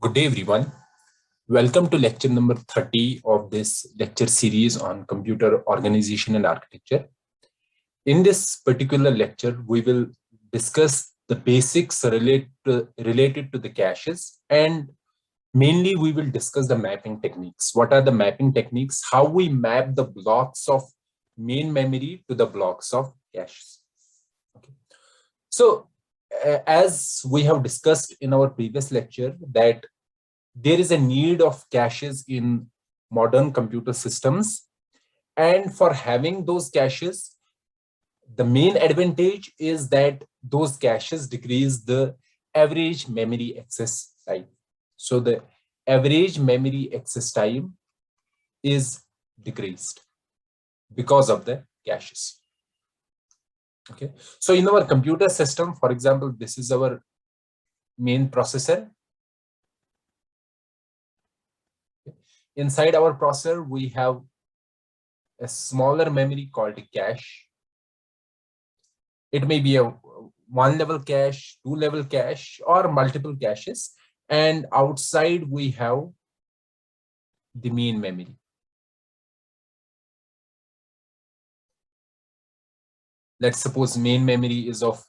Good day, everyone. Welcome to lecture number 30 of this lecture series on computer organization and architecture. In this particular lecture, we will discuss the basics related to the caches, and mainly we will discuss the mapping techniques. What are the mapping techniques? How we map the blocks of main memory to the blocks of caches. Okay. So, as we have discussed in our previous lecture, that there is a need of caches in modern computer systems. And for having those caches, the main advantage is that those caches decrease the average memory access time. So the average memory access time is decreased because of the caches. Okay. So in our computer system, for example, this is our main processor. Inside our processor, we have a smaller memory called cache. It may be a one level cache, two level cache, or multiple caches. And outside we have the main memory. Let's suppose main memory is of,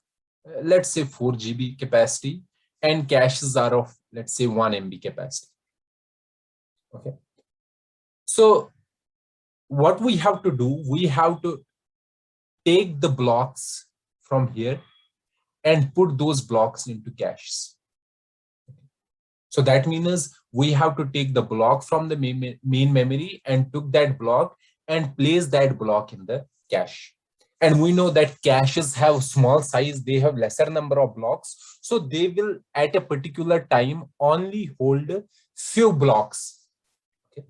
let's say 4 GB capacity, and caches are of, let's say 1 MB capacity. Okay. So what we have to do, we have to take the blocks from here and put those blocks into caches. So that means we have to take the block from the main memory and took that block and place that block in the cache. And we know that caches have small size, they have lesser number of blocks. So they will at a particular time only hold few blocks. Okay.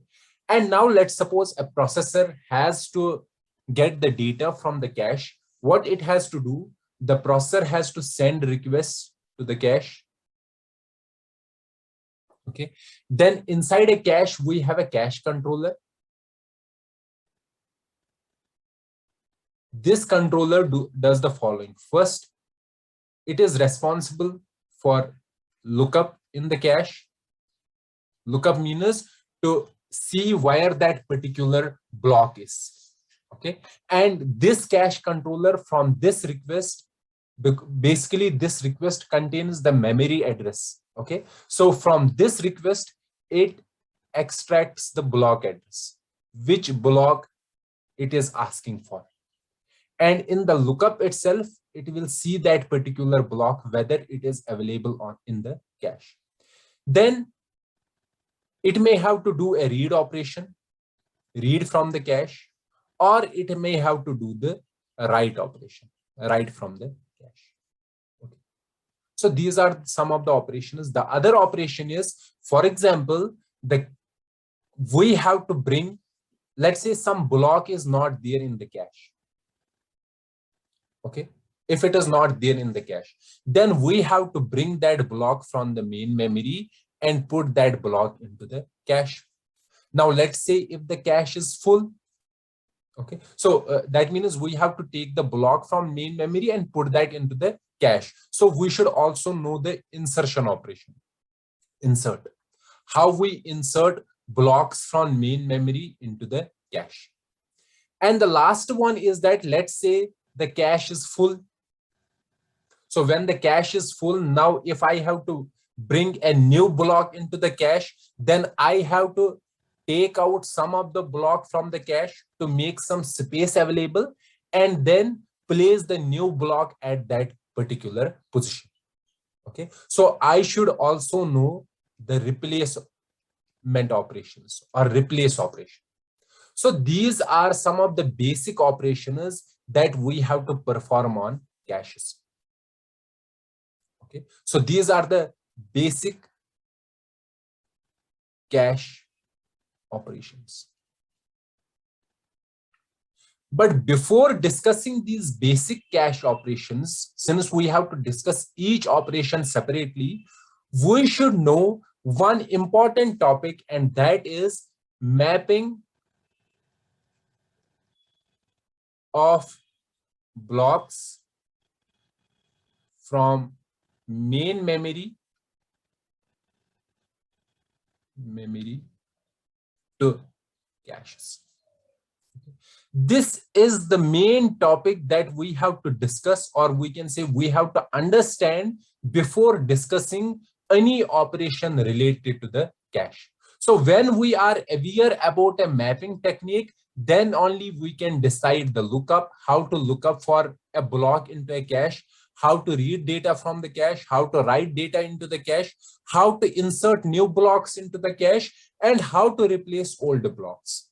And now let's suppose a processor has to get the data from the cache. What it has to do, the processor has to send requests to the cache. Okay. Then inside a cache, we have a cache controller. This controller does the following. First, it is responsible for lookup in the cache. Lookup means to see where that particular block is. Okay. And this cache controller from this request, basically this request contains the memory address. Okay. So from this request, it extracts the block address, which block it is asking for. And in the lookup itself, it will see that particular block, whether it is available on in the cache. Then it may have to do a read operation, read from the cache, or it may have to do the write operation, write from the cache. Okay. So these are some of the operations. The other operation is, for example, we have to bring, let's say some block is not there in the cache. Okay. If it is not there in the cache, then we have to bring that block from the main memory and put that block into the cache. Now, let's say if the cache is full. Okay. So that means we have to take the block from main memory and put that into the cache. So we should also know the insertion operation. Insert. How we insert blocks from main memory into the cache. And the last one is that, let's say the cache is full. So when the cache is full, now if I have to bring a new block into the cache, then I have to take out some of the block from the cache to make some space available and then place the new block at that particular position. Okay. So I should also know the replacement operations or replace operation. So these are some of the basic operations that we have to perform on caches. Okay. So these are the basic cache operations. But before discussing these basic cache operations, since we have to discuss each operation separately, we should know one important topic, and that is mapping of blocks from main memory memory to caches. This is the main topic that we have to discuss, or we can say we have to understand before discussing any operation related to the cache. So when we are aware about a mapping technique, then only we can decide the lookup, how to look up for a block into a cache, how to read data from the cache, how to write data into the cache, how to insert new blocks into the cache, and how to replace old blocks.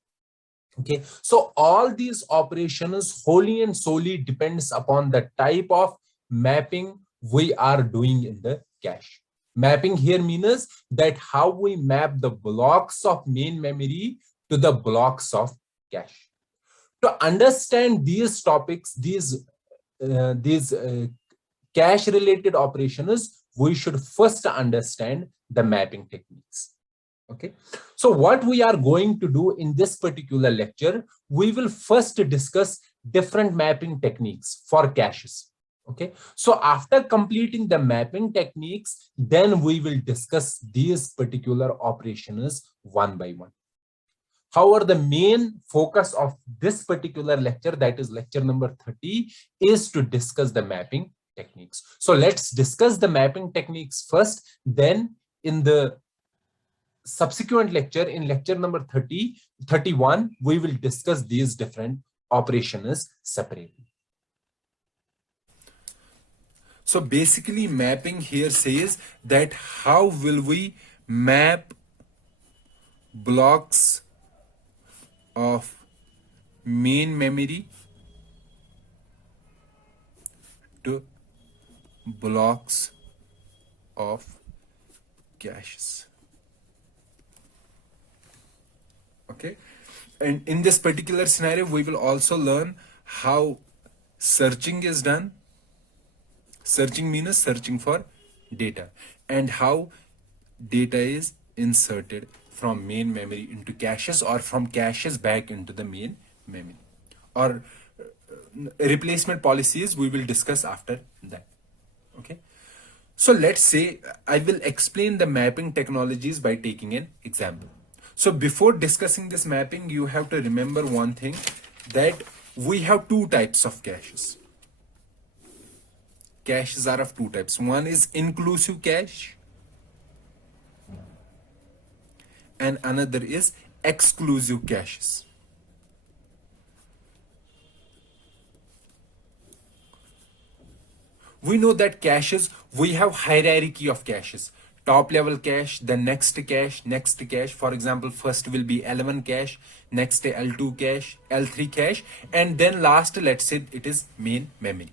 Okay, so all these operations wholly and solely depends upon the type of mapping we are doing in the cache. Mapping here means that how we map the blocks of main memory to the blocks of cache. To understand these topics, these cache related operations, we should first understand the mapping techniques. Okay, so what we are going to do in this particular lecture, we will first discuss different mapping techniques for caches. Okay, so after completing the mapping techniques, then we will discuss these particular operations one by one. However, the main focus of this particular lecture, that is lecture number 30, is to discuss the mapping techniques. So let's discuss the mapping techniques first, then in the subsequent lecture, in lecture number 30, 31, we will discuss these different operations separately. So basically mapping here says that how will we map blocks of main memory to blocks of caches. Okay, and in this particular scenario we will also learn how searching is done. Searching means searching for data, and how data is inserted from main memory into caches, or from caches back into the main memory, or replacement policies we will discuss after that. Okay, so let's say I will explain the mapping technologies by taking an example. So before discussing this mapping, you have to remember one thing, that we have two types of caches. Caches are of two types. One is inclusive cache and another is exclusive caches. We know that caches, we have hierarchy of caches. Top level cache, then next cache, next cache. For example, first will be L1 cache, next L2 cache, L3 cache, and then last, let's say it is main memory.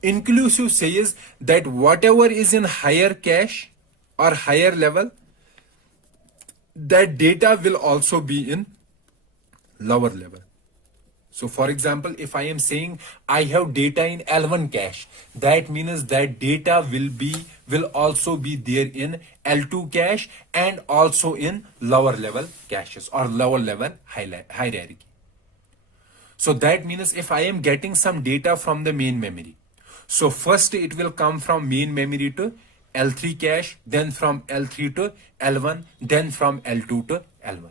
Inclusive says that whatever is in higher cache or higher level, that data will also be in lower level. So for example, if I am saying I have data in L1 cache, that means that data will also be there in L2 cache and also in lower level caches or lower level hierarchy. So that means if I am getting some data from the main memory, so first it will come from main memory to L3 cache, then from L3 to L1, then from L2 to L1.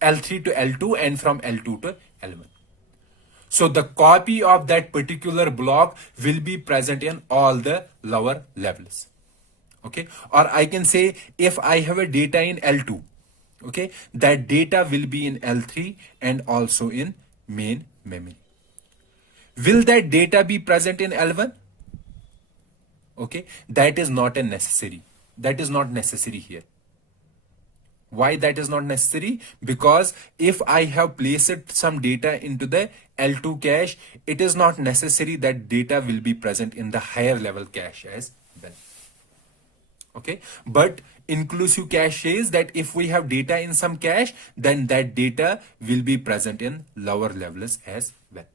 L3 to L2 and from L2 to L1. So the copy of that particular block will be present in all the lower levels. Okay, or I can say if I have a data in L2, okay, that data will be in L3 and also in main memory. Will that data be present in L1? Okay, that is not a necessary. That is not necessary here. Why that is not necessary? Because if I have placed some data into the L2 cache, it is not necessary that data will be present in the higher level cache as well. Okay, but inclusive cache says that if we have data in some cache, then that data will be present in lower levels as well.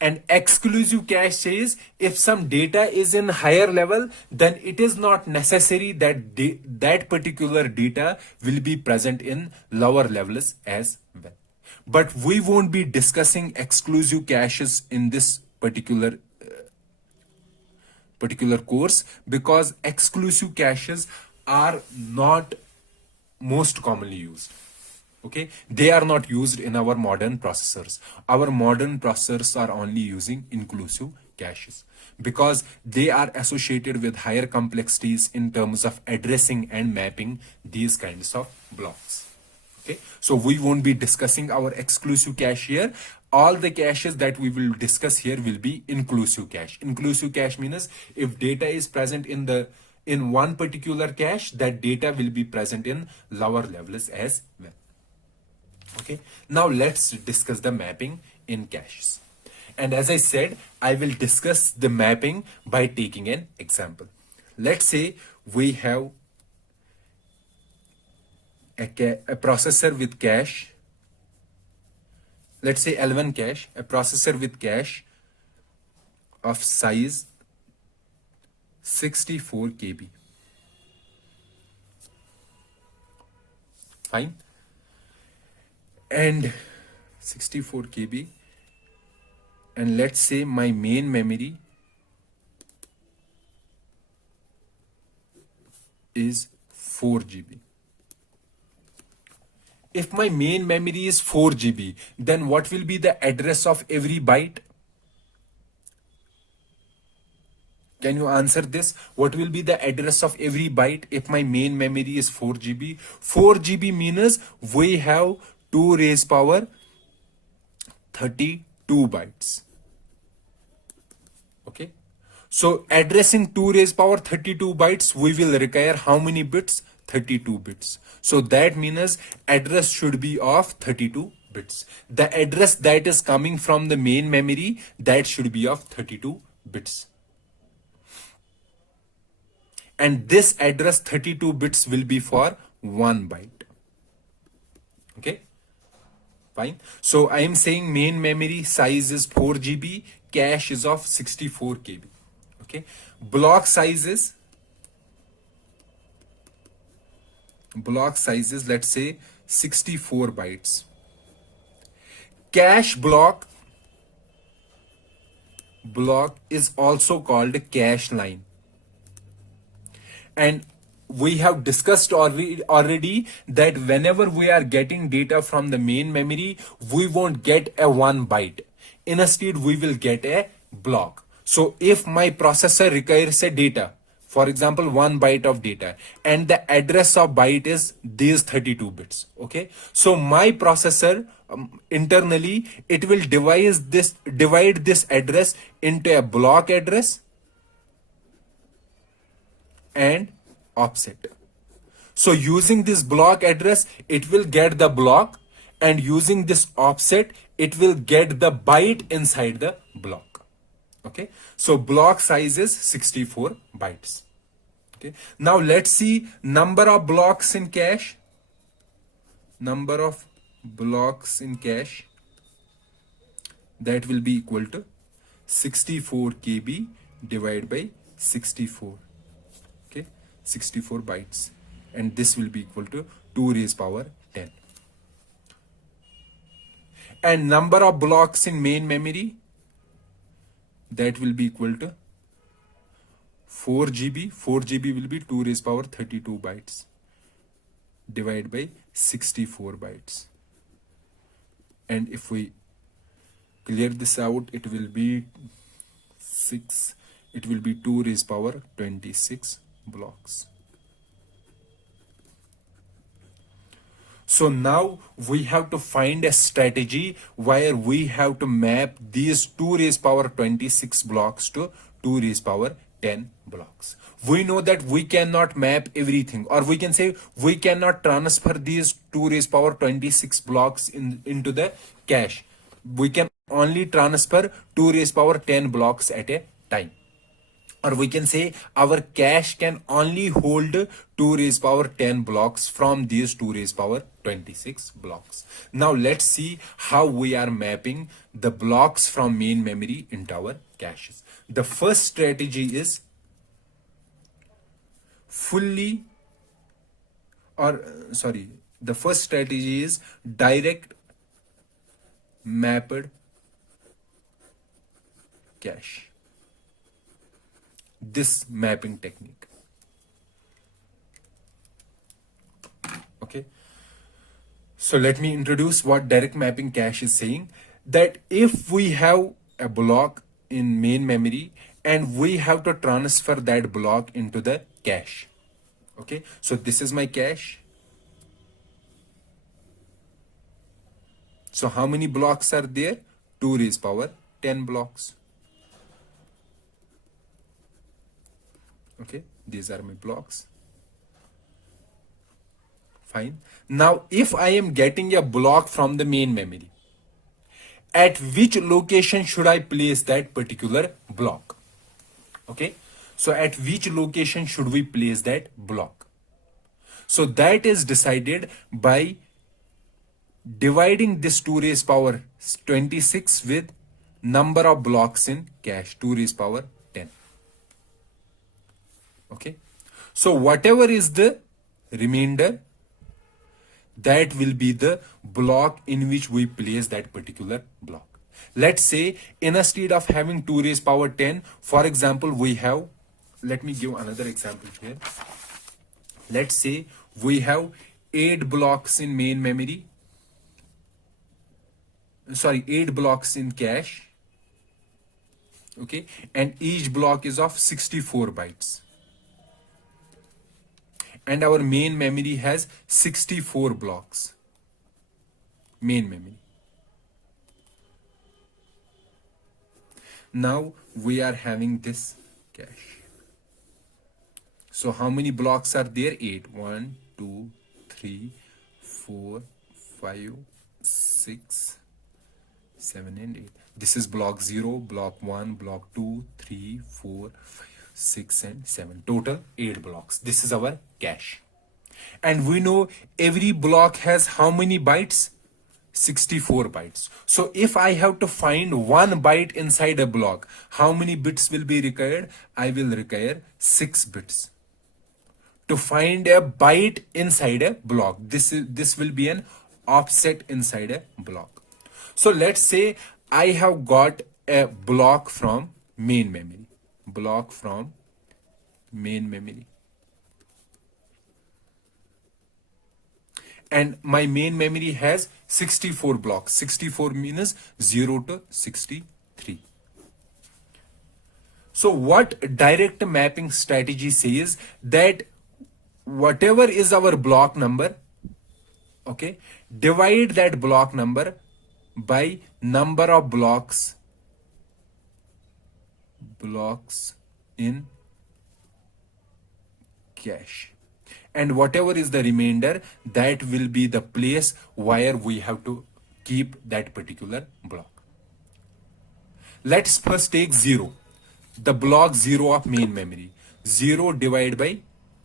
And exclusive cache says if some data is in higher level, then it is not necessary that that particular data will be present in lower levels as well. But we won't be discussing exclusive caches in this particular course, because exclusive caches are not most commonly used. Okay, they are not used in our modern processors. Our modern processors are only using inclusive caches because they are associated with higher complexities in terms of addressing and mapping these kinds of blocks. Okay, so we won't be discussing our exclusive cache here. All the caches that we will discuss here will be inclusive cache. Inclusive cache means if data is present in one particular cache, that data will be present in lower levels as well. Okay, now let's discuss the mapping in caches. And as I said, I will discuss the mapping by taking an example. Let's say we have a processor with cache. Let's say L1 cache, a processor with cache of size 64 KB. Fine. And 64 KB. And let's say my main memory is 4 GB. If my main memory is 4 GB, then what will be the address of every byte? Can you answer this? What will be the address of every byte if my main memory is 4 GB? 4 GB means we have 2 raised power 32 bytes. Okay. So addressing 2 raised power 32 bytes, we will require how many bits? 32 bits. So that means address should be of 32 bits. The address that is coming from the main memory, that should be of 32 bits. And this address 32 bits will be for 1 byte. Okay, fine. So I am saying main memory size is 4 GB, cache is of 64 KB. Okay, block sizes, let's say 64 bytes. Cache block is also called cache line. And we have discussed already that whenever we are getting data from the main memory, we won't get a 1 byte. Instead, we will get a block. So if my processor requires a data, for example, 1 byte of data, and the address of byte is these 32 bits. Okay, so my processor internally, it will divide this address into a block address and offset. So using this block address, it will get the block, and using this offset, it will get the byte inside the block. Okay, so block size is 64 bytes. Okay, now let's see number of blocks in cache. Number of blocks in cache, that will be equal to 64 KB divided by 64. Okay, 64 bytes, and this will be equal to 2 raised power 10. And number of blocks in main memory, that will be equal to 4 GB. 4 GB will be 2 raised power 32 bytes divided by 64 bytes. And if we clear this out, it will be 2 raised power 26 blocks. So now we have to find a strategy where we have to map these 2 raised power 26 blocks to 2 raised power 10 blocks. We know that we cannot map everything, or we can say we cannot transfer these 2 raised power 26 blocks into the cache. We can only transfer 2 raised power 10 blocks at a time. Or we can say our cache can only hold 2 raised power 10 blocks from these 2 raised power 26 blocks. Now let's see how we are mapping the blocks from main memory into our caches. The first strategy is the first strategy is direct mapped cache. This mapping technique. Okay. So let me introduce what direct mapping cache is saying, that if we have a block in main memory and we have to transfer that block into the cache. Okay, so this is my cache. So how many blocks are there? 2 raised power 10 blocks. Okay, these are my blocks. Fine. Now, if I am getting a block from the main memory, at which location should I place that particular block? Okay, so at which location should we place that block? So that is decided by dividing this 2 raised power 26 with number of blocks in cache, 2 raised power 10. Okay, so whatever is the remainder, that will be the block in which we place that particular block. Let's say instead of having 2 raised power 10, for example, we have, let me give another example here. Let's say we have 8 blocks in main memory, 8 blocks in cache. Okay, and each block is of 64 bytes. And our main memory has 64 blocks. Main memory. Now we are having this cache. So how many blocks are there? 8. 1, 2, 3, 4, 5, 6, 7, and 8. This is block 0, block 1, block 2, 3, 4, 5, 6, and 7. Total 8 blocks. This is our cache. And we know every block has how many bytes? 64 bytes. So if I have to find 1 byte inside a block, how many bits will be required? I will require 6 bits. To find a byte inside a block, this will be an offset inside a block. So let's say I have got a block from main memory. Block from main memory. And my main memory has 64 blocks. 64 means 0 to 63. So what direct mapping strategy says, that whatever is our block number, okay, divide that block number by number of blocks in cache. And whatever is the remainder, that will be the place where we have to keep that particular block. Let's first take 0, the block 0 of main memory. 0 divided by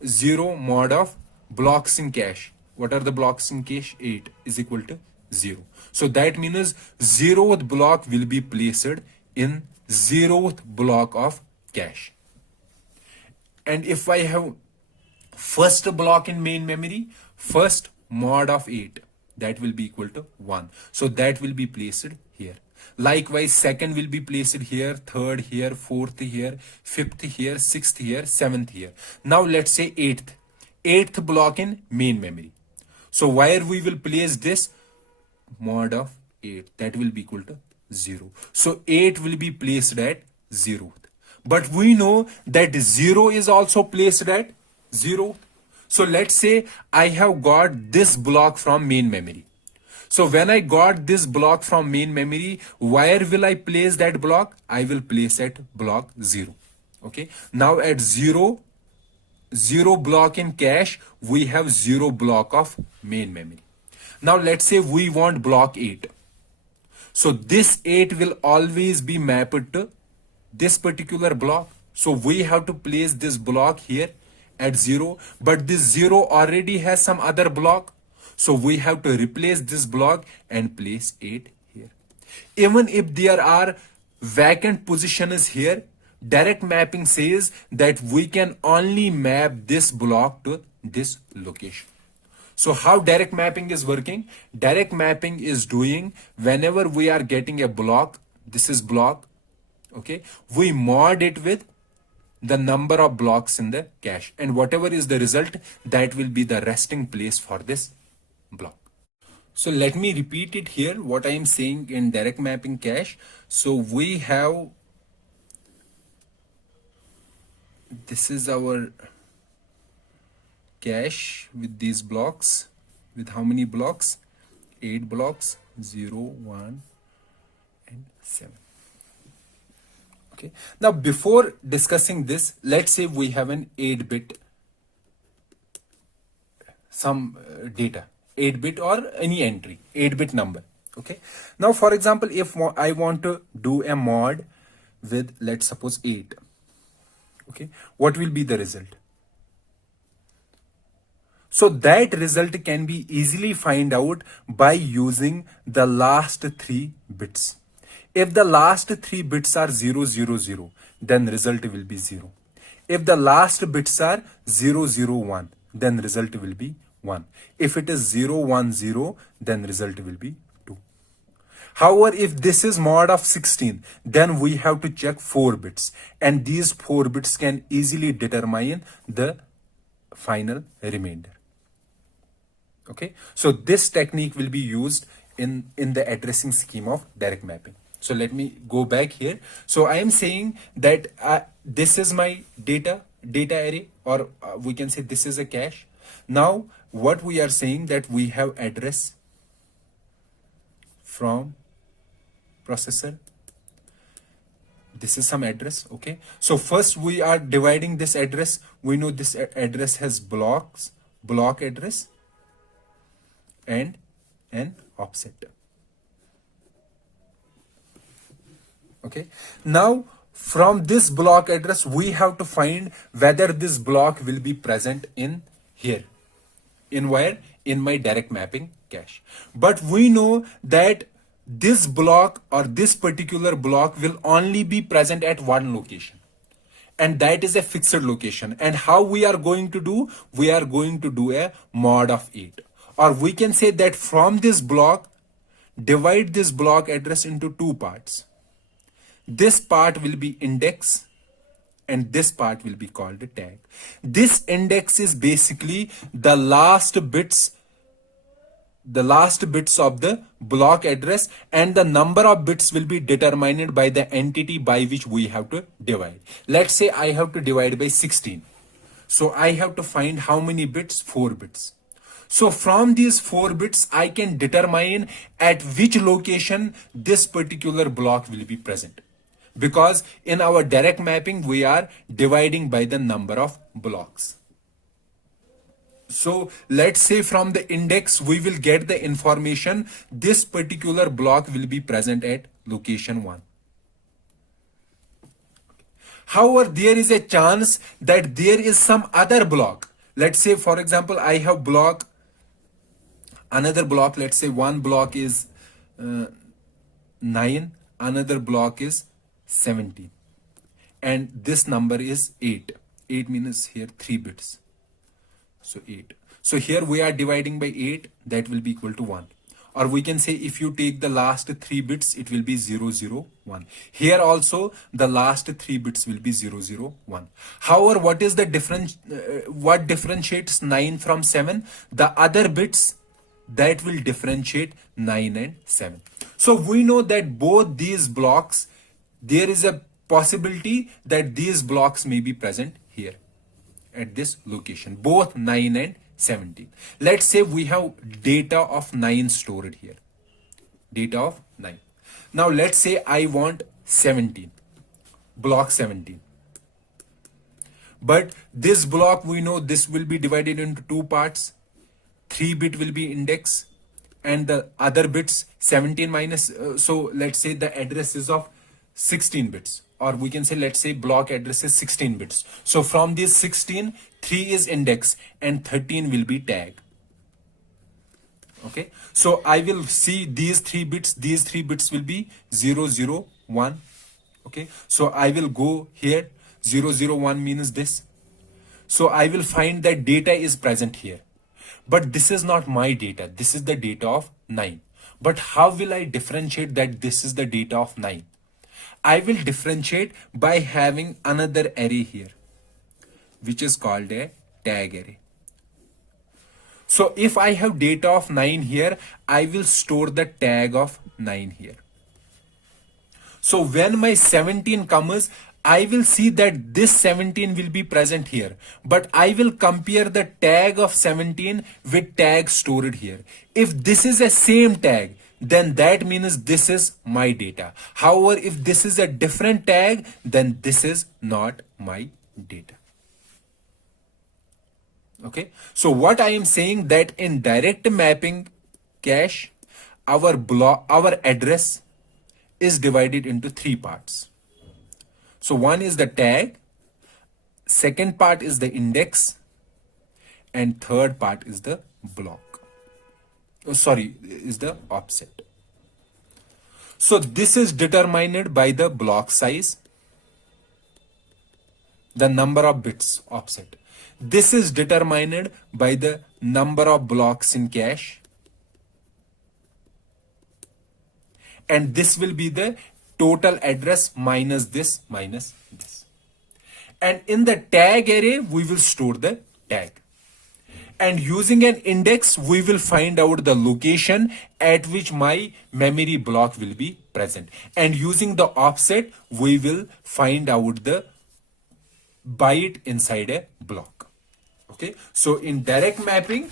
0 mod of blocks in cache. What are the blocks in cache? 8 is equal to 0. So that means 0th block will be placed in 0th block of cache. And if I have first block in main memory, first mod of 8, that will be equal to 1. So that will be placed here. Likewise, second will be placed here, third here, fourth here, fifth here, sixth here, seventh here. Now let's say 8th block in main memory. So where we will place this? Mod of 8, that will be equal to 0. So 8 will be placed at 0th. But we know that 0 is also placed at 0. So let's say I have got this block from main memory. So when I got this block from main memory, where will I place that block? I will place at block 0. Okay. Now at 0 block in cache, we have 0 block of main memory. Now let's say we want block 8. So this 8 will always be mapped to this particular block. So we have to place this block here at 0, but this 0 already has some other block. So we have to replace this block and place 8 here. Even if there are vacant positions here, direct mapping says that we can only map this block to this location. So how direct mapping is working? Direct mapping is doing, whenever we are getting a block, this is block, okay, we mod it with the number of blocks in the cache, and whatever is the result, that will be the resting place for this block. So let me repeat it here, what I am saying in direct mapping cache. So we have, this is our cache with these blocks, with how many blocks? 8 blocks, 0, 1 and 7. Okay, now before discussing this, let's say we have an 8-bit some data, 8-bit or any entry, 8-bit number. Okay, now for example, if I want to do a mod with, let's suppose 8, okay, what will be the result? So that result can be easily find out by using the last 3 bits. If the last 3 bits are 0, 0, 0, then result will be 0. If the last bits are 0, 0, 1, then result will be 1. If it is 0, 1, 0, then result will be 2. However, if this is mod of 16, then we have to check 4 bits, and these 4 bits can easily determine the final remainder. Okay, so this technique will be used in the addressing scheme of direct mapping. So let me go back here. So I am saying that this is my data array, or we can say this is a cache. Now what we are saying, that we have address from processor. This is some address. Okay, so first we are dividing this address. We know this address has blocks, block address and an offset. Okay, now from this block address we have to find whether this block will be present in here, in where? In my direct mapping cache. But we know that this block or this particular block will only be present at one location, and that is a fixed location. And how we are going to do? We are going to do a mod of 8. Or we can say that from this block, divide this block address into 2 parts. This part will be index and this part will be called a tag. This index is basically the last bits of the block address, and the number of bits will be determined by the entity by which we have to divide. Let's say I have to divide by 16. So I have to find how many bits? 4 bits. So from these 4 bits, I can determine at which location this particular block will be present. Because in our direct mapping, we are dividing by the number of blocks. So let's say from the index, we will get the information this particular block will be present at location 1. However, there is a chance that there is some other block. Let's say, for example, I have block, another block, let's say one block is 9, another block is 17, and this number is 8. 8 means here 3 bits. So 8. So here we are dividing by 8, that will be equal to 1. Or we can say if you take the last 3 bits, it will be 0, 0, 1. Here also the last 3 bits will be 0, 0, 1. However, what is the difference? What differentiates 9 from 7? The other bits that will differentiate 9 and 7. So we know that both these blocks, there is a possibility that these blocks may be present here at this location, both 9 and 17. Let's say we have data of 9 stored here, data of 9. Now let's say I want 17, block 17. But this block, we know this will be divided into 2 parts. 3 bit will be index and the other bits 17 minus, so let's say the address is of 16 bits, or we can say, let's say block address is 16 bits. So from this 16, 3 is index and 13 will be tag. Okay, so I will see these 3 bits, these 3 bits will be 0, 0, 1. Okay, so I will go here, 0, 0, 1 means this. So I will find that data is present here. But this is not my data, this is the data of 9. But how will I differentiate that this is the data of 9? I will differentiate by having another array here, which is called a tag array. So if I have data of 9 here, I will store the tag of 9 here. So when my 17 comes, I will see that this 17 will be present here, but I will compare the tag of 17 with tag stored here. If this is a same tag, then that means this is my data. However, if this is a different tag, then this is not my data. Okay, so what I am saying that in direct mapping cache, our address is divided into three parts. So one is the tag, second part is the index, and third part is the block. Is the offset. So this is determined by the block size, the number of bits offset. This is determined by the number of blocks in cache. And this will be the total address minus this minus this. And in the tag array, we will store the tag. And using an index, we will find out the location at which my memory block will be present. And using the offset, we will find out the byte inside a block. Okay, so in direct mapping,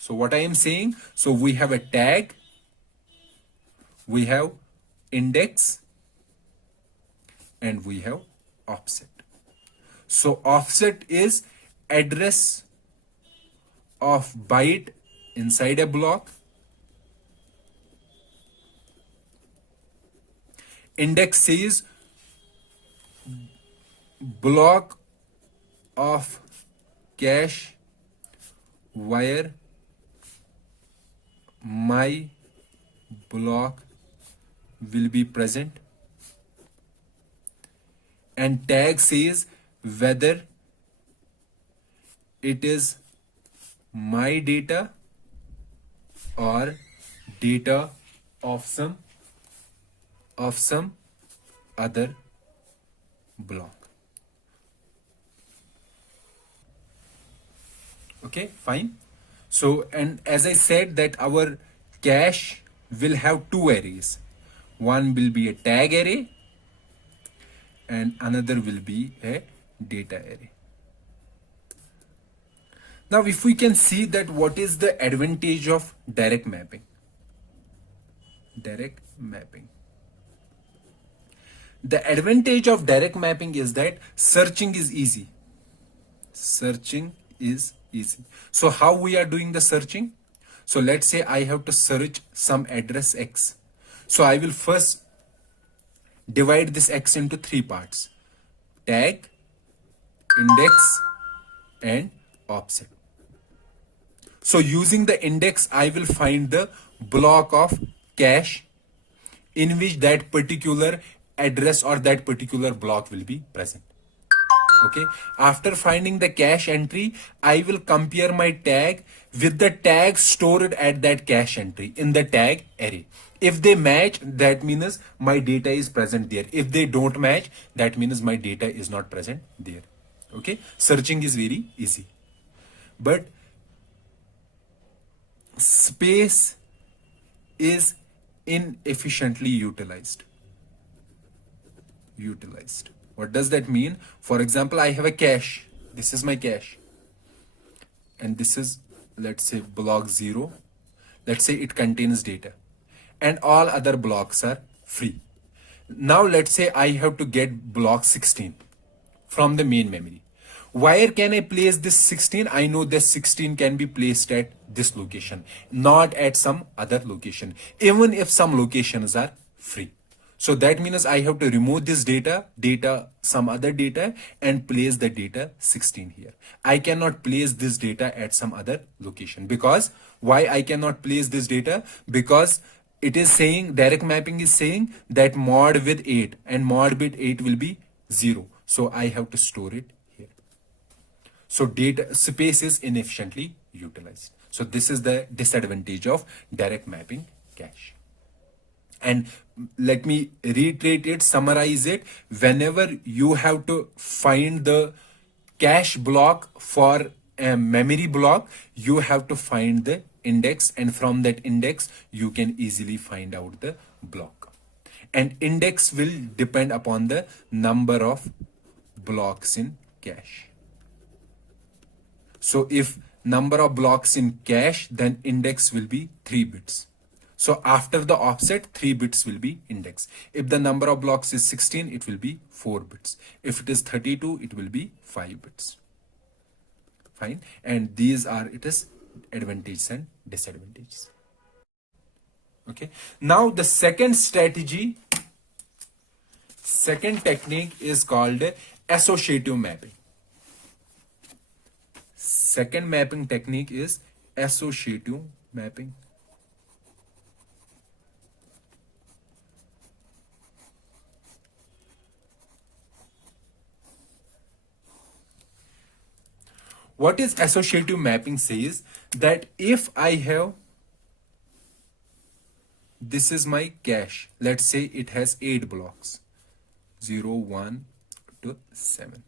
so what I am saying, so we have a tag, we have index, and we have offset. So offset is address of byte inside a block. Index says block of cache where my block will be present, and tag says whether it is my data or data of some other block. Okay, fine. So, and as I said that our cache will have two arrays. One will be a tag array and another will be a data array. Now, if we can see that what is the advantage of direct mapping. Direct mapping. The advantage of direct mapping is that searching is easy. Searching is easy. So how we are doing the searching? So let's say I have to search some address X. So I will first divide this X into three parts: tag, index, and offset. So using the index, I will find the block of cache in which that particular address or that particular block will be present. Okay, after finding the cache entry, I will compare my tag with the tag stored at that cache entry in the tag array. If they match, that means my data is present there. If they don't match, that means my data is not present there. Okay, searching is very easy, but space is inefficiently utilized. What does that mean? For example, I have a cache. This is my cache. And this is, let's say, block 0. Let's say it contains data. And all other blocks are free. Now, let's say I have to get block 16 from the main memory. Where can I place this 16? I know that 16 can be placed at this location, not at some other location, even if some locations are free. So that means I have to remove this some other data, and place the data 16 here. I cannot place this data at some other location. Because why I cannot place this data? Because it is saying, direct mapping is saying that mod with 8 and mod bit 8 will be 0. So I have to store it here. So data space is inefficiently utilized. So this is the disadvantage of direct mapping cache. And let me reiterate it, summarize it. Whenever you have to find the cache block for a memory block, you have to find the index, and from that index you can easily find out the block. And index will depend upon the number of blocks in cache. So if number of blocks in cache, then index will be 3 bits. So after the offset, 3 bits will be index. If the number of blocks is 16, it will be 4 bits. If it is 32, it will be 5 bits. Fine. And these are it is advantages and disadvantages. Okay. Now the second strategy, second technique is called associative mapping. Second mapping technique is associative mapping. What is associative mapping says that if I have, this is my cache, let's say it has 8 blocks, 0, 1 to 7.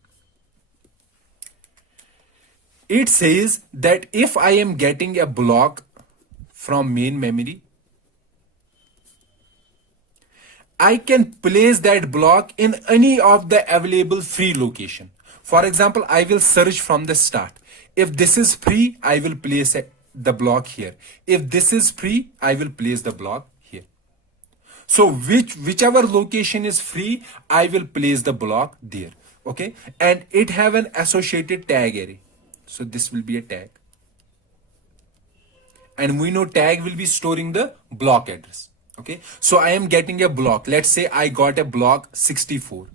It says that if I am getting a block from main memory, I can place that block in any of the available free location. For example, I will search from the start. If this is free, I will place the block here. If this is free, I will place the block here. So whichever location is free, I will place the block there. Okay. And it have an associated tag array. So this will be a tag. And we know tag will be storing the block address. Okay. So I am getting a block. Let's say I got a block 64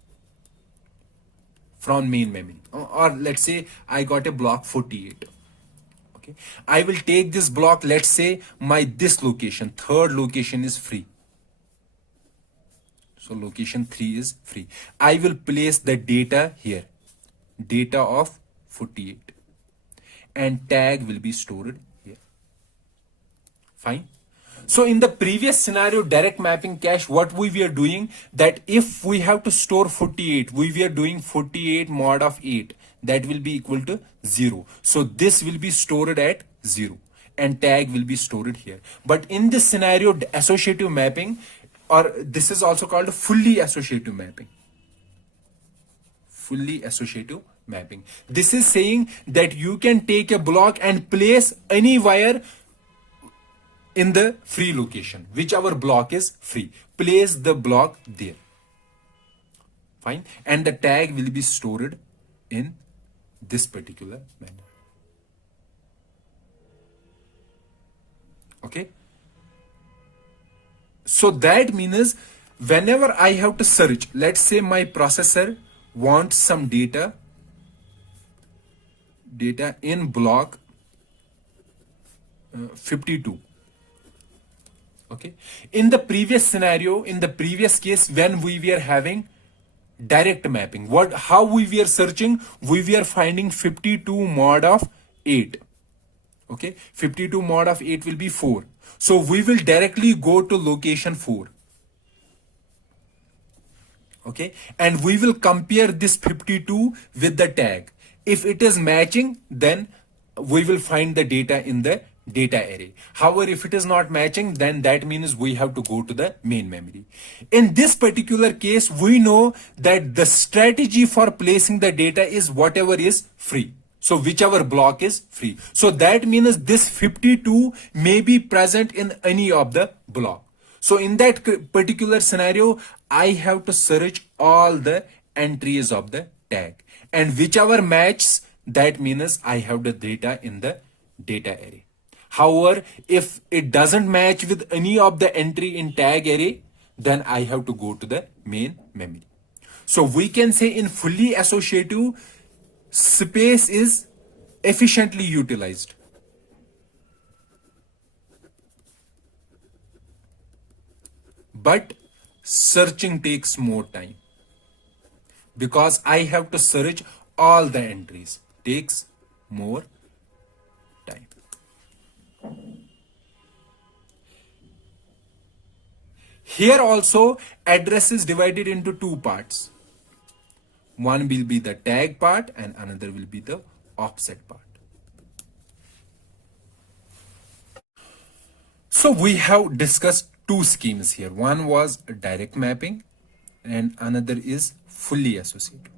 from main memory, or let's say I got a block 48. Okay. I will take this block. Let's say this location, third location is free. So location 3 is free. I will place the data here, data of 48, and tag will be stored here. Fine. So in the previous scenario, direct mapping cache, what we were doing, that if we have to store 48, we were doing 48 mod of 8, that will be equal to 0. So this will be stored at 0 and tag will be stored here. But in this scenario, the associative mapping, or this is also called fully associative mapping. Fully associative mapping. This is saying that you can take a block and place anywhere in the free location, whichever block is free, place the block there. Fine. And the tag will be stored in this particular manner. Okay. So that means whenever I have to search, let's say my processor wants some data in block 52. Okay. In the previous scenario, in the previous case, when we were having direct mapping, how we were searching, we were finding 52 mod of 8. Okay. 52 mod of 8 will be 4. So we will directly go to location 4. Okay. And we will compare this 52 with the tag. If it is matching, then we will find the data in the data array. However, if it is not matching, then that means we have to go to the main memory. In this particular case, we know that the strategy for placing the data is whatever is free. So whichever block is free. So that means this 52 may be present in any of the block. So in that particular scenario, I have to search all the entries of the tag, and whichever matches, that means I have the data in the data array. However, if it doesn't match with any of the entry in tag array, then I have to go to the main memory. So we can say in fully associative, space is efficiently utilized. But searching takes more time because I have to search all the entries. Takes more time. Here also address is divided into two parts. One will be the tag part and another will be the offset part. So we have discussed two schemes here. One was direct mapping and another is fully associative.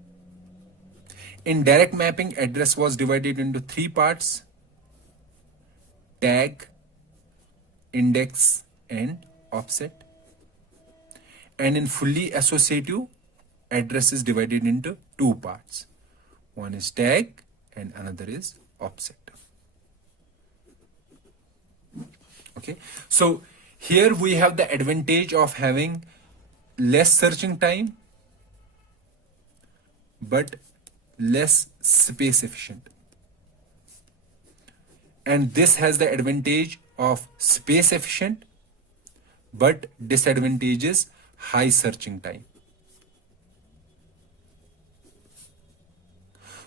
In direct mapping, address was divided into three parts: tag, index, and offset. And in fully associative, address is divided into two parts. One is tag and another is offset. Okay, so here we have the advantage of having less searching time but less space efficient, and this has the advantage of space efficient but disadvantage is high searching time.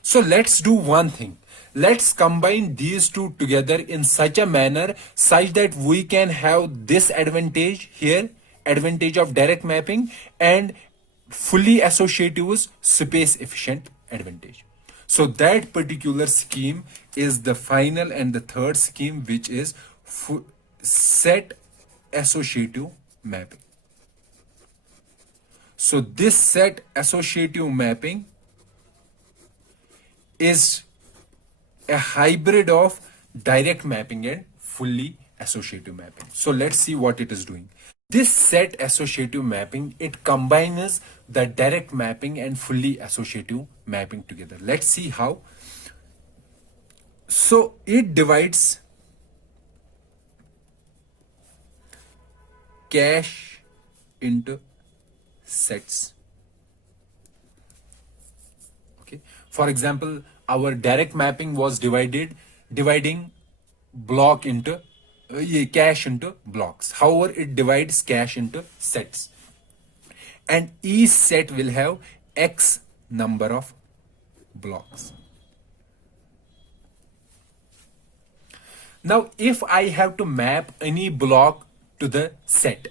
So let's do one thing. Let's combine these two together in such a manner such that we can have this advantage here, advantage of direct mapping, and fully associative's space efficient advantage. So that particular scheme is the final and the third scheme, which is set associative mapping. So this set associative mapping is a hybrid of direct mapping and fully associative mapping. So let's see what it is doing. This set associative mapping, it combines the direct mapping and fully associative mapping together. Let's see how. So it divides cache into sets. Okay. For example, our direct mapping was dividing block into cache into blocks. However, it divides cache into sets, and each set will have X number of blocks. Now, if I have to map any block to the set,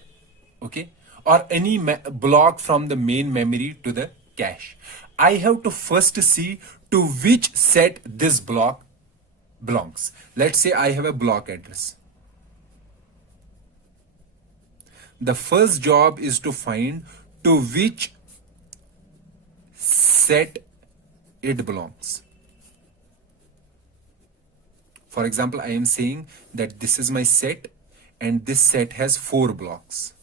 okay, or any block from the main memory to the cache, I have to first see to which set this block belongs. Let's say I have a block address. The first job is to find to which set it belongs. For example, I am saying that this is my set and this set has 4 blocks.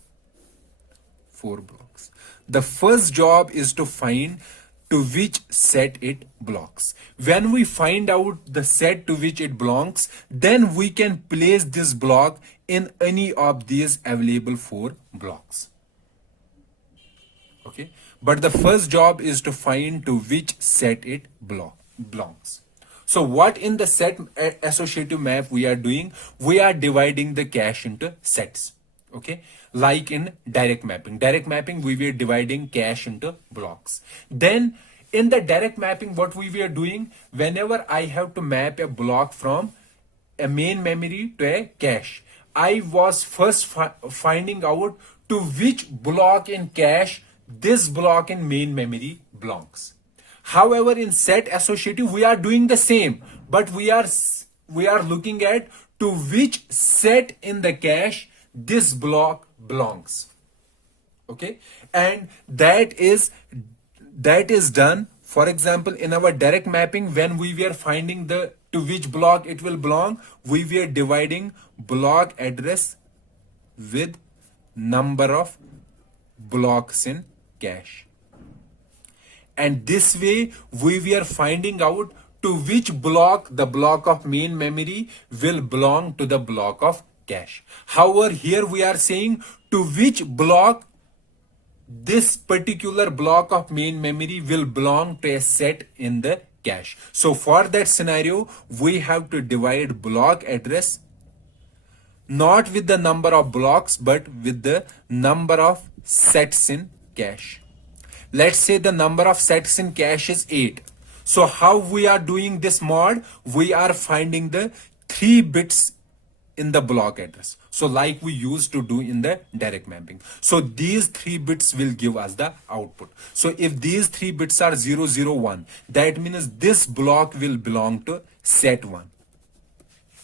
4 blocks. The first job is to find to which set it belongs. When we find out the set to which it belongs, then we can place this block in any of these available 4 blocks. Okay, but the first job is to find to which set it belongs. So what in the set associative map we are doing? We are dividing the cache into sets. Okay, like in direct mapping. Direct mapping, we were dividing cache into blocks. Then in the direct mapping, what we were doing, whenever I have to map a block from a main memory to a cache, I was first finding out to which block in cache this block in main memory belongs. However, in set associative, we are doing the same, but we are looking at to which set in the cache this block belongs. Okay, and that is done. For example, in our direct mapping, when we were finding the to which block it will belong, we were dividing block address with number of blocks in cache. And this way we were finding out to which block the block of main memory will belong to the block of cache. However, here we are saying to which block this particular block of main memory will belong to a set in the cache. So for that scenario, we have to divide block address not with the number of blocks but with the number of sets in cache. Let's say the number of sets in cache is 8. So how we are doing this mod? We are finding the 3 bits in the block address. So like we used to do in the direct mapping. So these 3 bits will give us the output. So if these 3 bits are 0, 0, 1, that means this block will belong to set 1.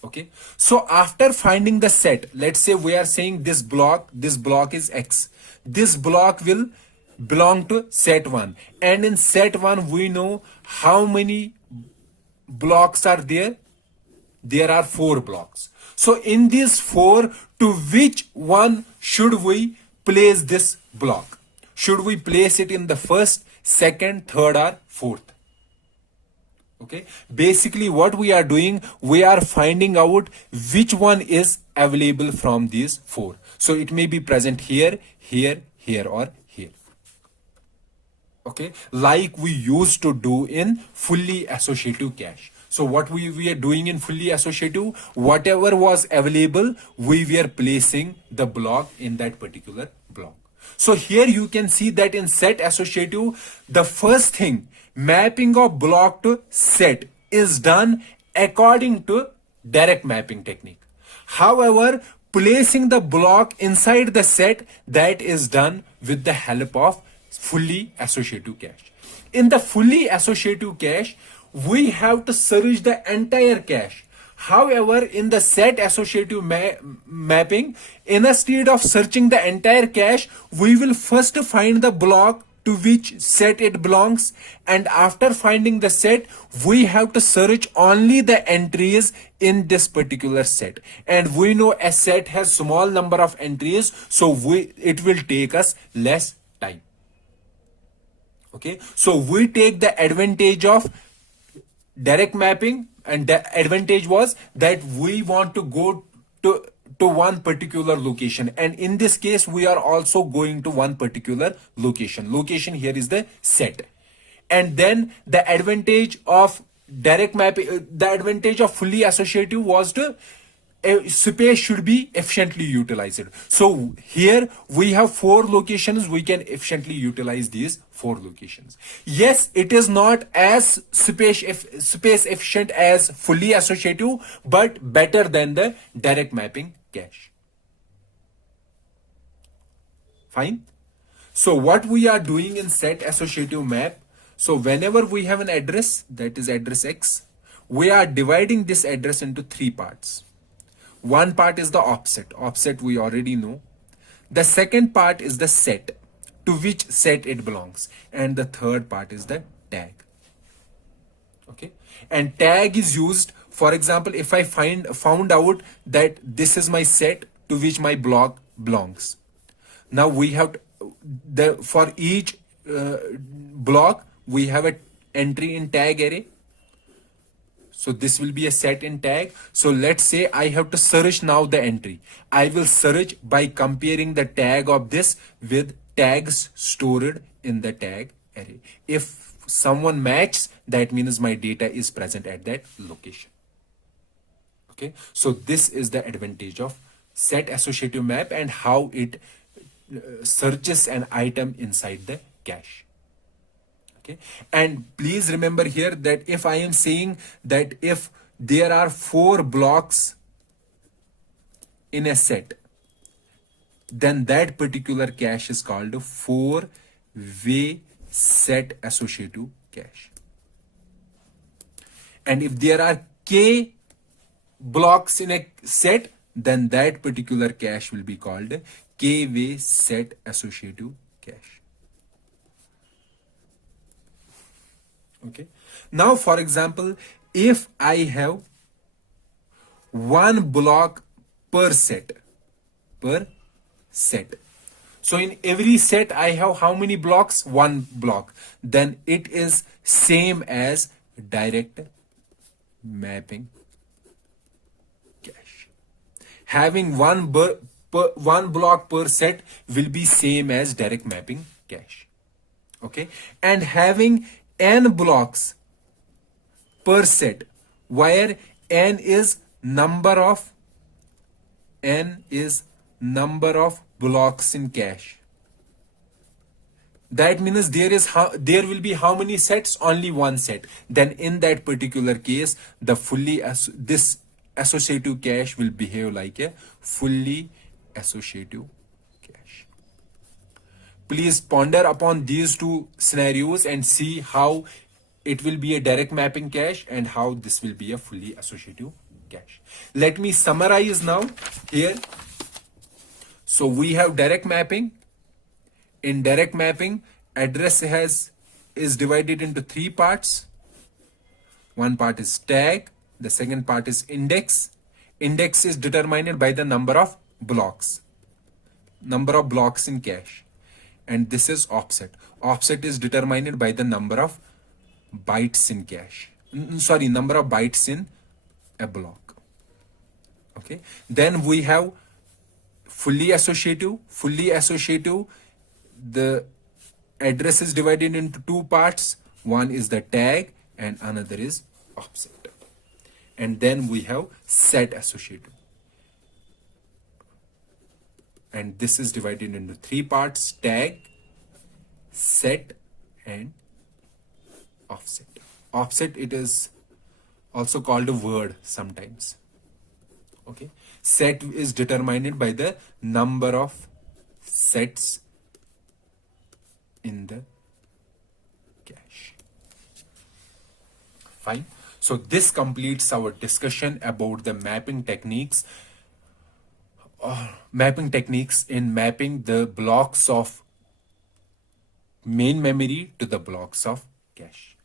Okay, so after finding the set, let's say we are saying this block is X. This block will belong to set 1, and in set 1 we know how many blocks are there. There are 4 blocks. So in these 4, to which one should we place this block? Should we place it in the first, second, third, or fourth? Okay, basically what we are doing, we are finding out which one is available from these 4. So it may be present here, here, here, or here. Okay, like we used to do in fully associative cache. So what we are doing in fully associative, whatever was available, we were placing the block in that particular block. So here you can see that in set associative, the first thing, mapping of block to set is done according to direct mapping technique. However, placing the block inside the set, that is done with the help of fully associative cache. In the fully associative cache, we have to search the entire cache. However, in the set associative mapping, instead of searching the entire cache, we will first find the block to which set it belongs, and after finding the set, we have to search only the entries in this particular set. And we know a set has small number of entries, so it will take us less time. Okay, so we take the advantage of direct mapping, and the advantage was that we want to go to one particular location, and in this case we are also going to one particular location here is the set. And then the advantage of direct mapping, the advantage of fully associative was to space should be efficiently utilized. So here we have 4 locations, we can efficiently utilize these 4 locations. Yes, it is not as space efficient as fully associative, but better than the direct mapping cache. Fine. So what we are doing in set associative map, so whenever we have an address, that is address X, we are dividing this address into 3 parts. One part is the offset we already know. The second part is the set, to which set it belongs, and the third part is the tag. Okay, and tag is used, for example, if I found out that this is my set to which my block belongs. Now we have for each block we have an entry in tag array. So this will be a set in tag. So let's say I have to search now the entry. I will search by comparing the tag of this with tags stored in the tag array. If someone matches, that means my data is present at that location. Okay, so this is the advantage of set associative map and how it searches an item inside the cache. Okay, and please remember here that if I am saying that if there are 4 blocks in a set, then that particular cache is called a 4-way set associative cache. And if there are k blocks in a set, then that particular cache will be called a k-way set associative cache. Okay, now for example, if I have 1 block per set, so in every set I have how many blocks? 1 block. Then it is same as direct mapping cache. Having one block per set will be same as direct mapping cache. Okay, and having n blocks per set, where n is number of blocks in cache. That means there will be how many sets? Only 1 set. Then in that particular case, the this associative cache will behave like a fully associative cache. Please ponder upon these two scenarios and see how it will be a direct mapping cache and how this will be a fully associative cache. Let me summarize now here. So we have direct mapping. In direct mapping, address is divided into three parts. One part is tag, the second part is index. Index is determined by the number of blocks in cache. And this is offset. Offset is determined by the number of bytes in cache. Number of bytes in a block. Okay. Then we have fully associative. The address is divided into two parts. One is the tag and another is offset. And then we have set associative. And this is divided into three parts: tag, set, and offset. Offset, it is also called a word sometimes. Okay. Set is determined by the number of sets in the cache. Fine. So this completes our discussion about the mapping techniques in mapping the blocks of main memory to the blocks of cache.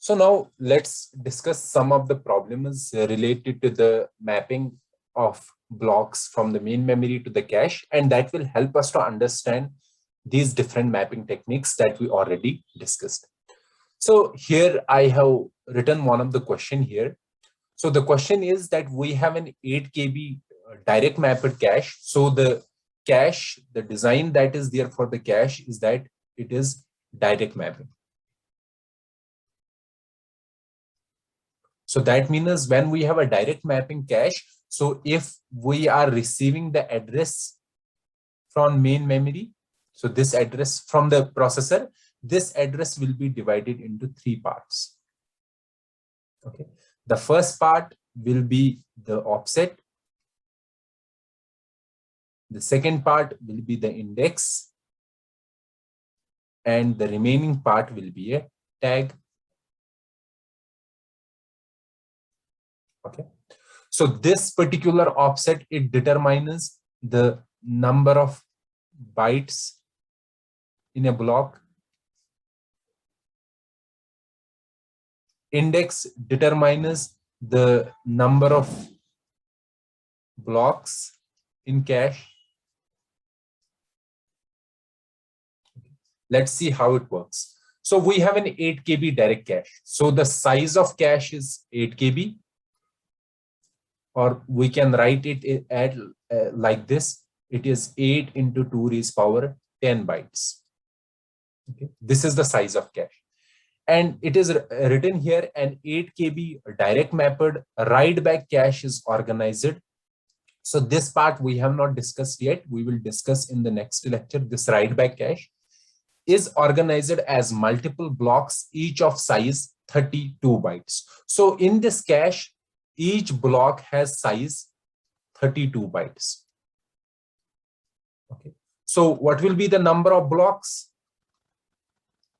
So now let's discuss some of the problems related to the mapping of blocks from the main memory to the cache, and that will help us to understand these different mapping techniques that we already discussed. So here I have written one of the question here. So the question is that we have an 8 KB direct mapped cache. So the cache, the design that is there for the cache is that it is direct mapping. So that means when we have a direct mapping cache, so if we are receiving the address from main memory, so this address from the processor, this address will be divided into three parts. Okay. The first part will be the offset. The second part will be the index. And the remaining part will be a tag. Okay. So this particular offset, it determines the number of bytes in a block. Index determines the number of blocks in cache. Let's see how it works. So we have an 8 KB direct cache. So the size of cache is 8 KB, or we can write it at like this. It is 8 into 2 raised power 10 bytes. Okay. This is the size of cache. And it is written here, an 8 KB direct mapped write back cache is organized. So this part we have not discussed yet. We will discuss in the next lecture. This write back cache is organized as multiple blocks, each of size 32 bytes. So in this cache, each block has size 32 bytes. Okay. So what will be the number of blocks?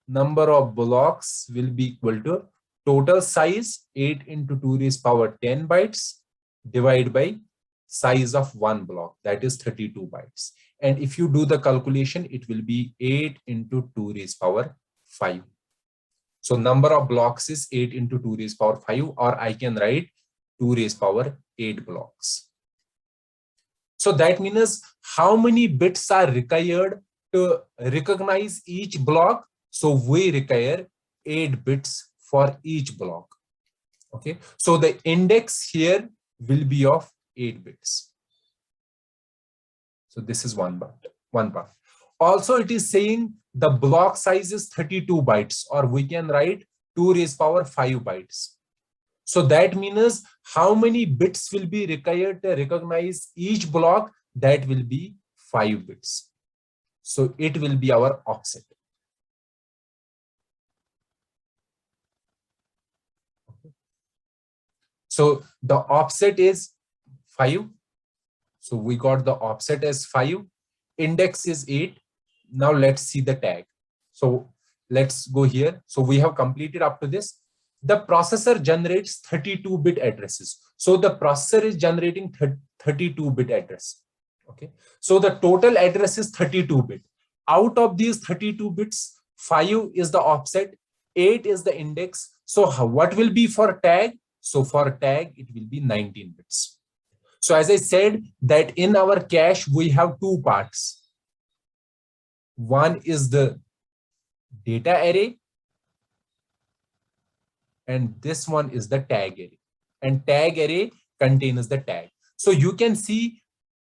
Number of blocks will be equal to total size 8 into 2 raised power 10 bytes divided by size of one block, that is 32 bytes. And if you do the calculation, it will be 8 into 2 raised power 5. So number of blocks is 8 into 2 raised power 5, or I can write 2 raised power 8 blocks. So that means how many bits are required to recognize each block? So we require 8 bits for each block. Okay. So the index here will be of 8 bits. So this is one part. Also, it is saying the block size is 32 bytes, or we can write 2 raised power 5 bytes. So that means how many bits will be required to recognize each block? That will be 5 bits. So it will be our offset. So the offset is 5. So we got the offset as 5. Index is 8. Now let's see the tag. So let's go here. So we have completed up to this. The processor generates 32-bit addresses. So the processor is generating 32-bit address. Okay. So the total address is 32-bit. Out of these 32 bits, 5 is the offset, 8 is the index. So what will be for tag? So for tag, it will be 19 bits. So as I said that in our cache, we have two parts. One is the data array, and this one is the tag array. And tag array contains the tag. So you can see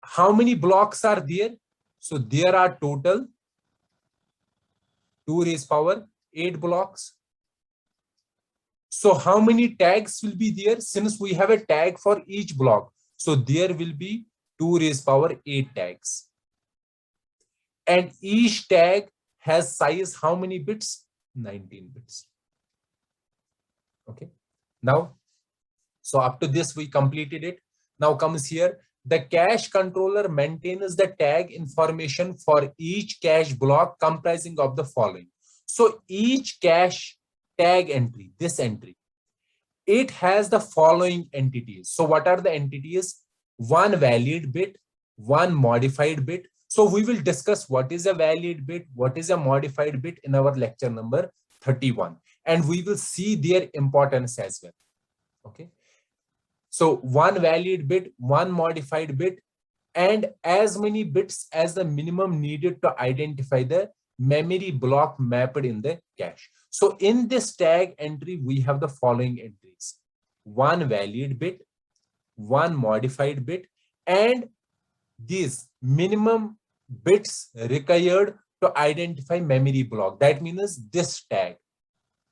how many blocks are there. So there are total 2 raised power 8 blocks. So how many tags will be there? Since we have a tag for each block, so there will be 2 raised power 8 tags. And each tag has size how many bits? 19 bits. Okay. Now, so up to this we completed it. Now comes here. The cache controller maintains the tag information for each cache block comprising of the following. So each cache tag entry, this entry, it has the following entities. So what are the entities? One valid bit, one modified bit. So we will discuss what is a valid bit, what is a modified bit in our lecture number 31. And we will see their importance as well. Okay. So one valid bit, one modified bit, and as many bits as the minimum needed to identify the memory block mapped in the cache. So in this tag entry, we have the following entries: one valid bit, one modified bit, and these minimum bits required to identify memory block. That means this tag.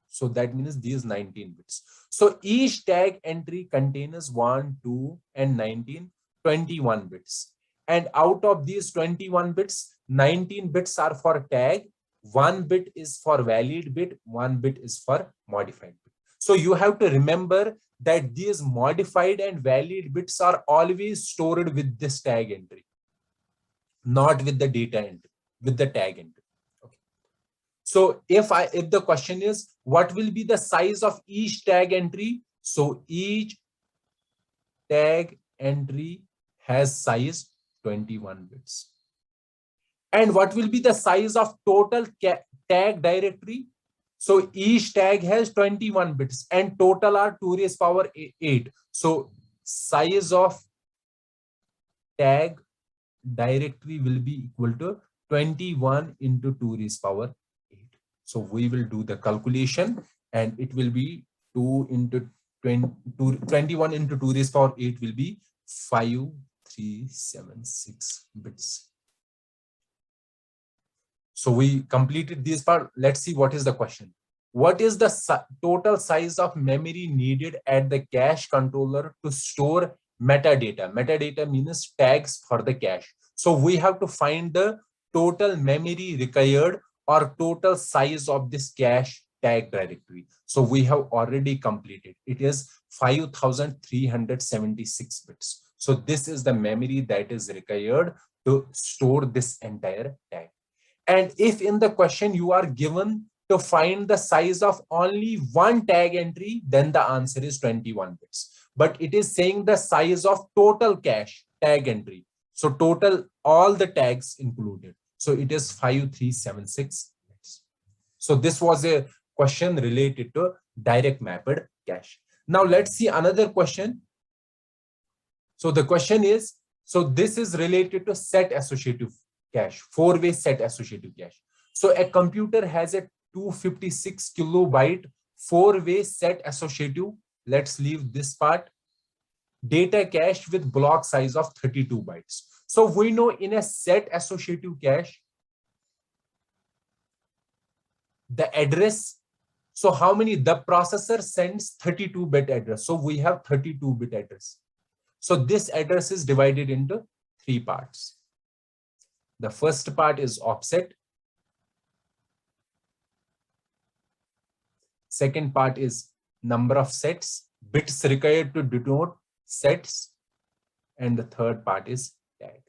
So that means these 19 bits. So each tag entry contains 1, 2, and 19, 21 bits. And out of these 21 bits, 19 bits are for tag, 1 bit is for valid bit, 1 bit is for modified bit. So you have to remember that these modified and valid bits are always stored with this tag entry, not with the data entry, with the tag entry. So if the question is what will be the size of each tag entry? So each tag entry has size 21 bits. And what will be the size of total tag directory? So each tag has 21 bits and total are 2 raised power 8. So size of tag directory will be equal to 21 into 2 raised power 8. So we will do the calculation and it will be 2 into 21 into 2 raised power 8 will be 5376 bits. So we completed this part. Let's see what is the question. What is the total size of memory needed at the cache controller to store metadata? Metadata means tags for the cache. So we have to find the total memory required or total size of this cache tag directory. So we have already completed. It is 5376 bits. So this is the memory that is required to store this entire tag. And if in the question you are given to find the size of only one tag entry, then the answer is 21 bits. But it is saying the size of total cache tag entry. So total, all the tags included. So it is 5376 bits. So this was a question related to direct mapped cache. Now let's see another question. So the question is, so this is related to set associative cache, 4-way set associative cache. So a computer has a 256 kilobyte 4-way set associative. Let's leave this part. Data cache with block size of 32 bytes. So we know in a set associative cache, the address, so how many, the processor sends 32-bit address. So we have 32-bit address. So this address is divided into 3 parts. The first part is offset. Second part is number of sets. bits required to denote sets, and the third part is tag.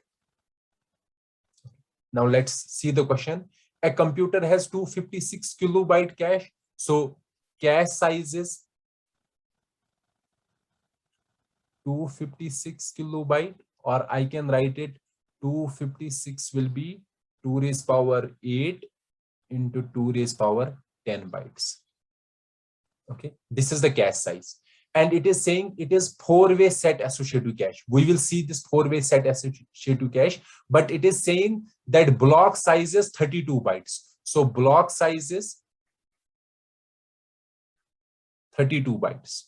Now let's see the question. A computer has 256 kilobyte cache. So cache size is 256 kilobyte, or I can write it 256 will be 2 raised power 8 into 2 raised power 10 bytes. Okay, this is the cache size. And it is saying it is 4-way set associative cache. We will see this 4-way set associative cache, but it is saying that block size is 32 bytes. So block size is 32 bytes.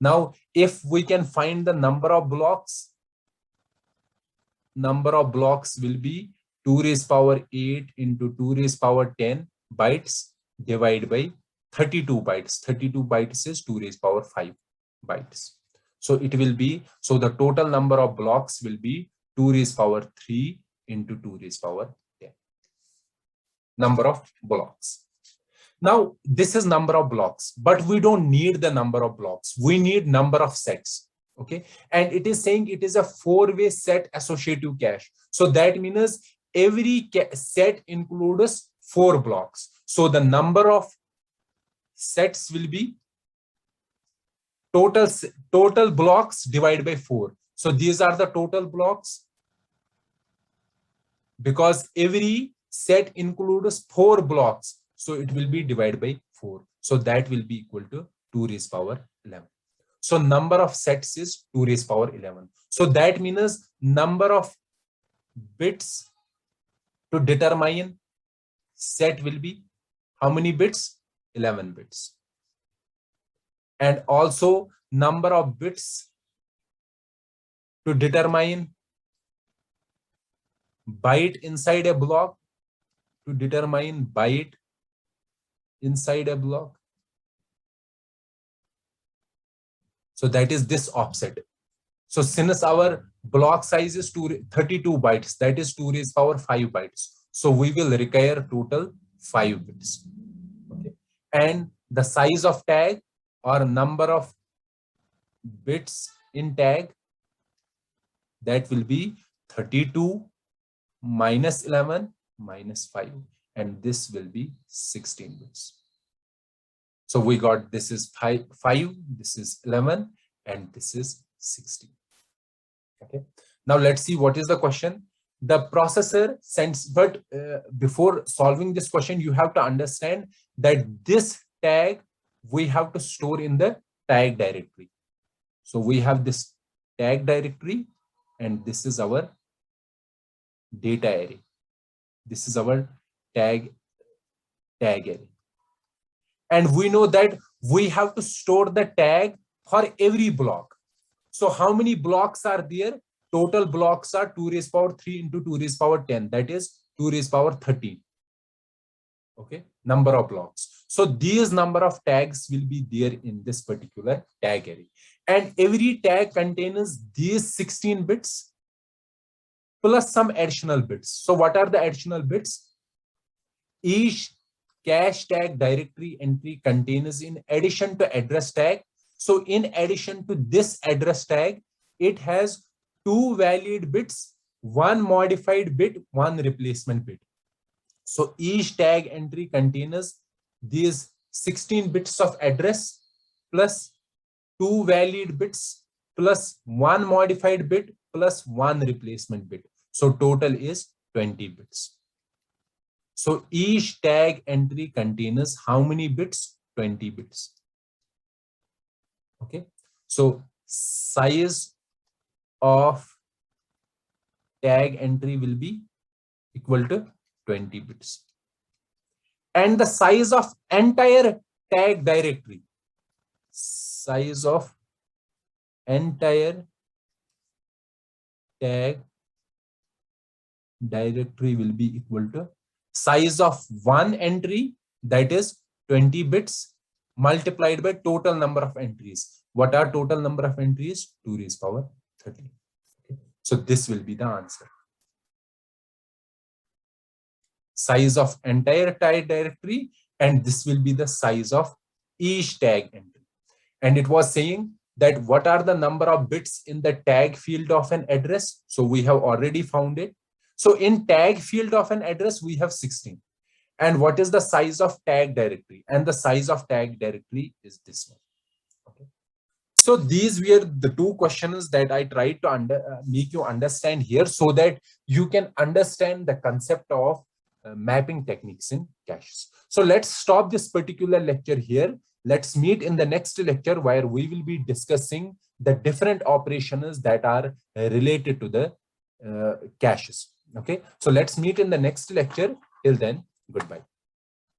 Now, if we can find the number of blocks will be 2 raised power 8 into 2 raised power 10 bytes divided by 32 bytes. 32 bytes is 2 raised power 5 bytes. So it will be, so the total number of blocks will be 2 raised power 3 into 2 raised power 10. Number of blocks. Now, this is number of blocks, but we don't need the number of blocks. We need number of sets. Okay. And it is saying it is a 4-way set associative cache. So that means every set includes 4 blocks. So the number of sets will be total blocks divided by 4. So these are the total blocks, because every set includes 4 blocks. So it will be divided by 4. So that will be equal to 2 raised power 11. So number of sets is 2 raised power 11. So that means number of bits to determine set will be how many bits? 11 bits. And also number of bits to determine byte inside a block, to determine byte inside a block. So that is this offset. So since our block size is 32 bytes, that is 2 raised power 5 bytes. So we will require total 5 bits. Okay. And the size of tag or number of bits in tag, that will be 32 minus 11 minus 5, and this will be 16 bits. So we got this is 5, this is 11, and this is 16. Okay. Now let's see what is the question. The processor sends, but before solving this question, you have to understand that this tag we have to store in the tag directory. So we have this tag directory, and this is our data array. This is our tag array. And we know that we have to store the tag for every block. So how many blocks are there? Total blocks are 2 raised power 3 into 2 raised power 10. That is 2 raised power 13. Okay, number of blocks. So these number of tags will be there in this particular tag array. And every tag contains these 16 bits plus some additional bits. So what are the additional bits? Each cache tag directory entry contains, in addition to address tag, so in addition to this address tag, it has 2 valid bits, 1 modified bit, 1 replacement bit. So each tag entry contains these 16 bits of address plus 2 valid bits plus 1 modified bit plus 1 replacement bit. So total is 20 bits. So each tag entry contains how many bits? 20 bits. Okay. So size of tag entry will be equal to 20 bits. And the size of entire tag directory, size of entire tag directory will be equal to size of one entry, that is 20 bits, multiplied by total number of entries. What are total number of entries? 2 raised power 13. Okay. So this will be the answer. Size of entire tag directory, and this will be the size of each tag entry. And it was saying that what are the number of bits in the tag field of an address? So we have already found it. So in tag field of an address, we have 16. And what is the size of tag directory? And the size of tag directory is this one. Okay. So these were the two questions that I tried to make you understand here, so that you can understand the concept of mapping techniques in caches. So let's stop this particular lecture here. Let's meet in the next lecture, where we will be discussing the different operations that are related to the caches. Okay, so let's meet in the next lecture. Till then, goodbye.